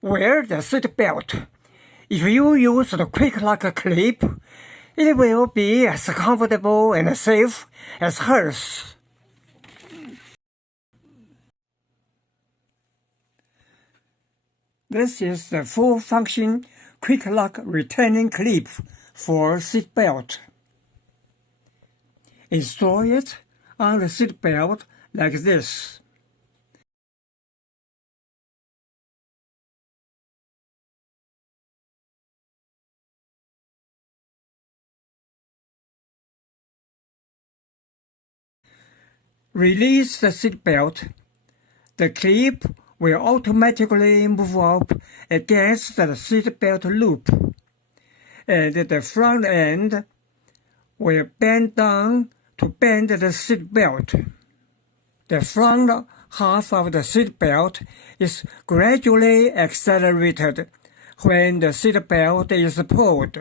Wear the seat belt. If you use the quick lock clip, it will be as comfortable and safe as hers. This is the full-function quick lock retaining clip for seat belt. Install it on the seat belt like this. Release the seat belt. The clip will automatically move up against the seat belt loop, and the front end will bend down to bend the seat belt. The front half of the seat belt is gradually accelerated when the seat belt is pulled,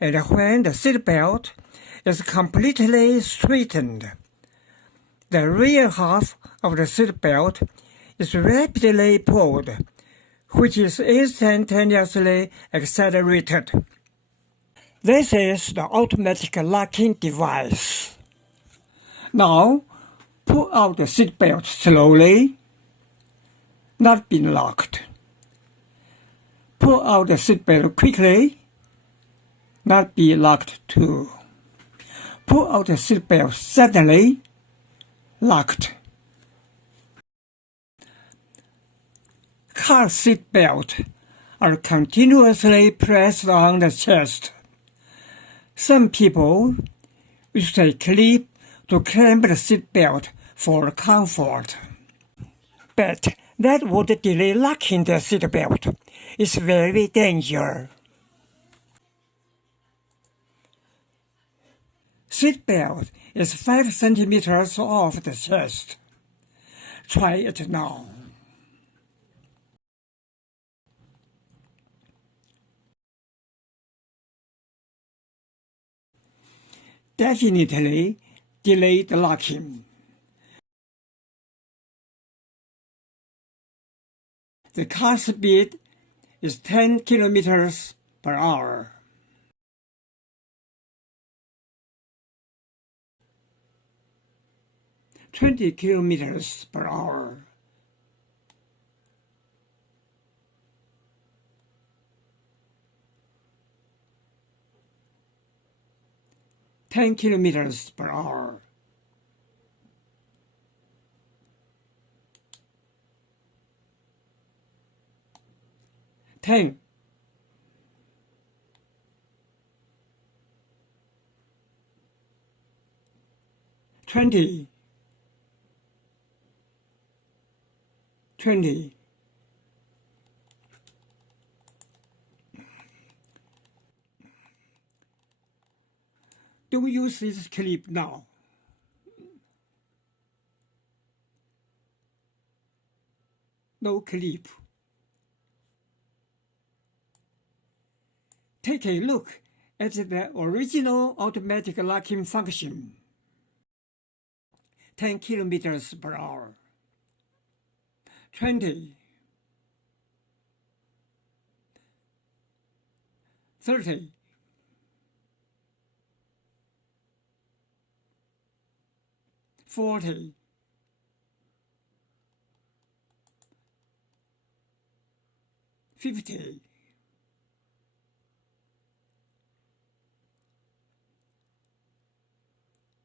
and when the seat belt is completely straightened, the rear half of the seat belt is rapidly pulled, which is instantaneously accelerated. This is the automatic locking device. Now, pull out the seat belt slowly, not being locked. Pull out the seat belt quickly, not be locked too. Pull out the seat belt suddenly, locked. Car seat belts are continuously pressed on the chest. Some people use a clip to clamp the seat belt for comfort. But that would delay locking the seat belt. It's very dangerous. Seat belt is 5 centimeters off the chest. Try it now. Definitely delayed locking. The car speed is 10 kilometers per hour. "20 kilometers per hour. "10 kilometers per hour. "10. 20. 20. Don't use this clip now. No clip. Take a look at the original automatic locking function. 10 kilometers per hour. 20. 30. 40. 50.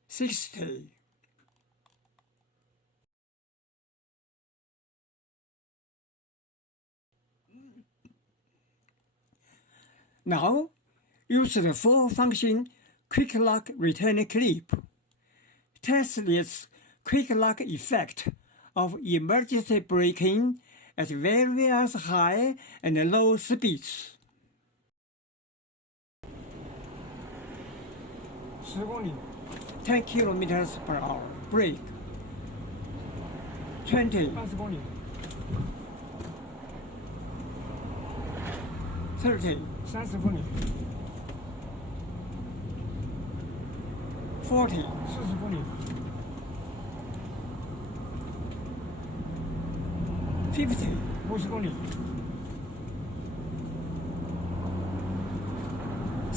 60. Now, use the full-function quick lock return clip. Test its quick lock effect of emergency braking at various high and low speeds. 10公里, 10 kilometers per hour. Brake. 20. 20公里. 30. 30公里. 40. 40公里. 50. 50公里.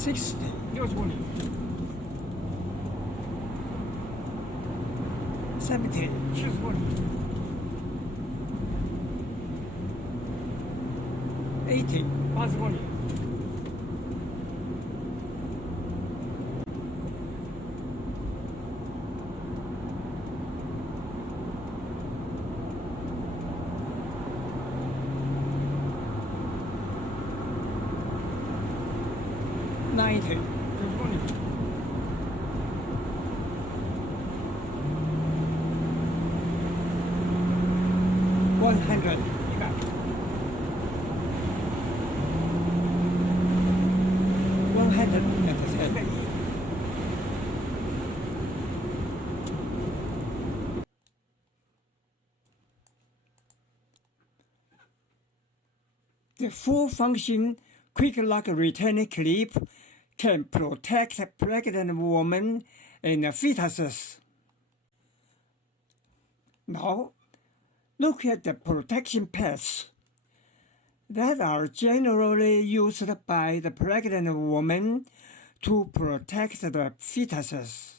60 65厘 70 75厘 80 85厘 90 95厘 100 100 110 110 The full-function quick-lock return clip can protect pregnant women and fetuses. Now, look at the protection pads that are generally used by the pregnant woman to protect the fetuses.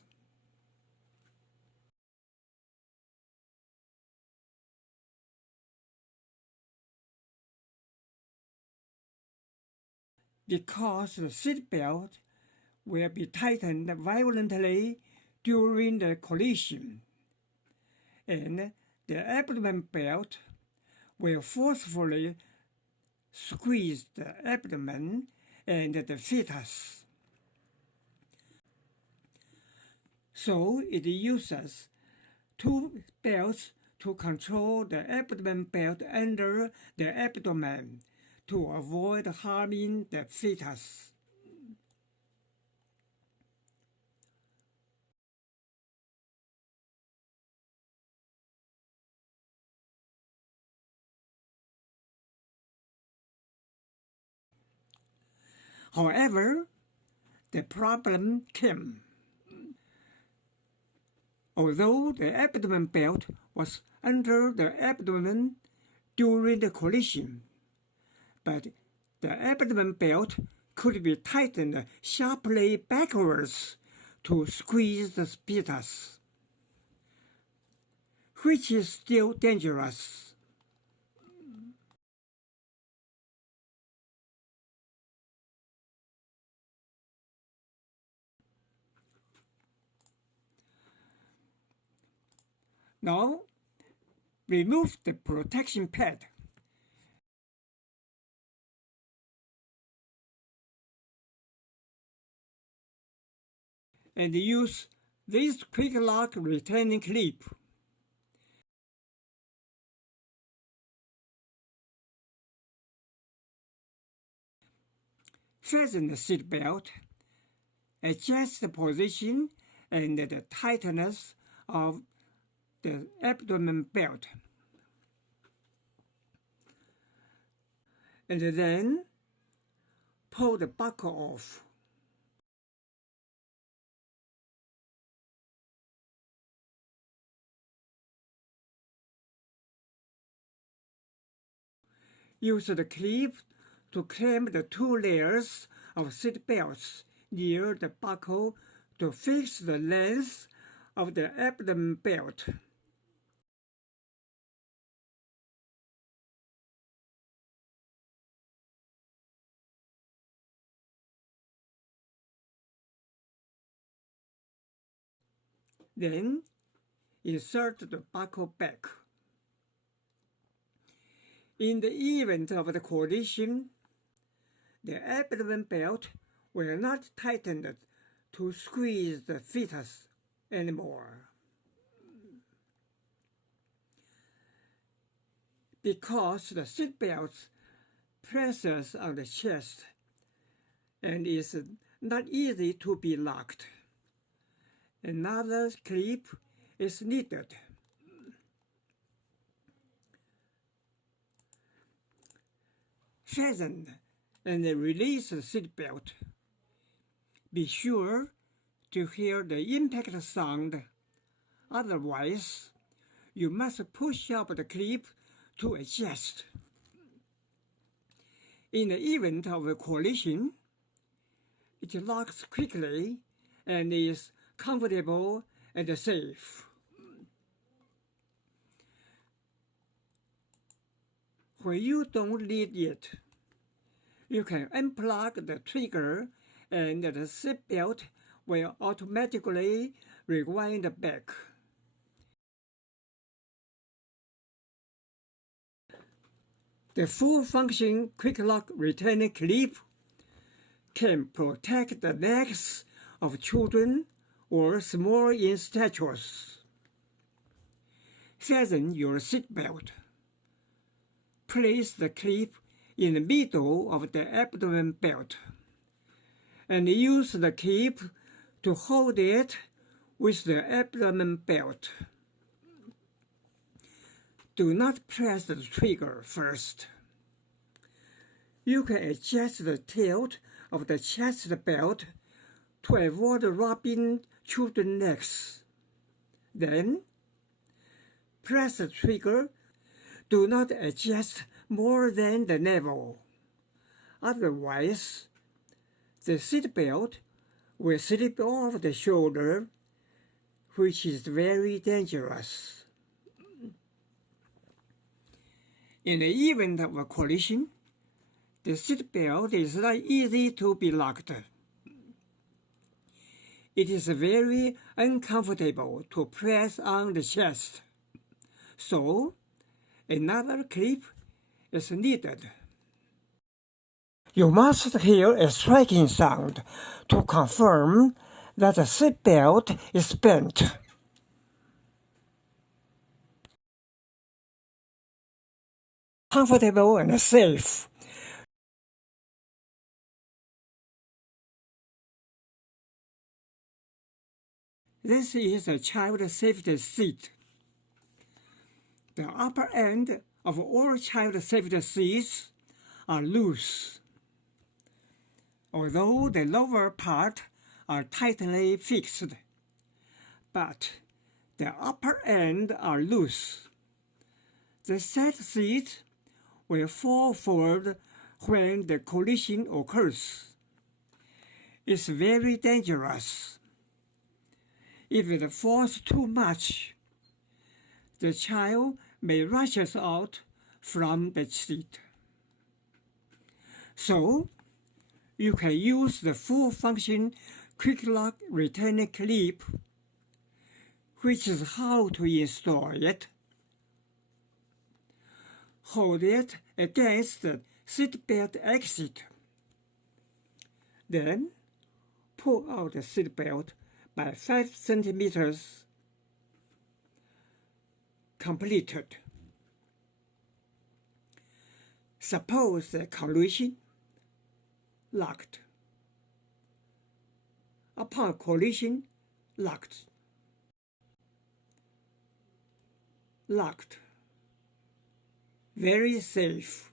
Because the seatbelt will be tightened violently during the collision, and the abdomen belt will forcefully squeeze the abdomen and the fetus. So it uses two belts to control the abdomen belt under the abdomen to avoid harming the fetus. However, the problem came. Although the abdomen belt was under the abdomen during the collision, but the abdomen belt could be tightened sharply backwards to squeeze the fetus, which is still dangerous. Now, remove the protection pad. And use this quick lock retaining clip. Fasten the seat belt. Adjust the position and the tightness of the abdomen belt. And then pull the buckle off. Use the clip to clamp the two layers of seat belts near the buckle to fix the length of the abdomen belt. Then insert the buckle back. In the event of the collision, the abdomen belt will not tighten to squeeze the fetus anymore. Because the seatbelt presses on the chest and is not easy to be locked, another clip is needed. Fasten and release the seatbelt. Be sure to hear the impact sound. Otherwise, you must push up the clip to adjust. In the event of a collision, It locks quickly and is comfortable and safe. When you don't need it, you can unplug the trigger and the seatbelt will automatically rewind back. The full-function quick lock return clip can protect the necks of children or small in stature. Fasten your seatbelt. Place the clip in the middle of the abdomen belt and use the clip to hold it with the abdomen belt. Do not press the trigger first. You can adjust the tilt of the chest belt to avoid rubbing children's necks. Then, press the trigger. Do not adjust more than the navel. Otherwise, the seatbelt will slip off the shoulder, which is very dangerous. In the event of a collision, the seatbelt is not easy to be locked. It is very uncomfortable to press on the chest, so another clip is needed. You must hear a striking sound to confirm that the seatbelt is bent. Comfortable and safe. This is a child safety seat. The upper end of all child safety seats are loose, although the lower part are tightly fixed, but the upper end are loose. The side seat will fall forward when the collision occurs. It's very dangerous. If it falls too much, the child may rush out from the seat. So, you can use the full-function quick lock return clip, which is how to install it. Hold it against the seatbelt exit. Then, pull out the seatbelt by 5 centimeters. Completed. Suppose the collision locked. Upon collision, locked. Locked. Very safe.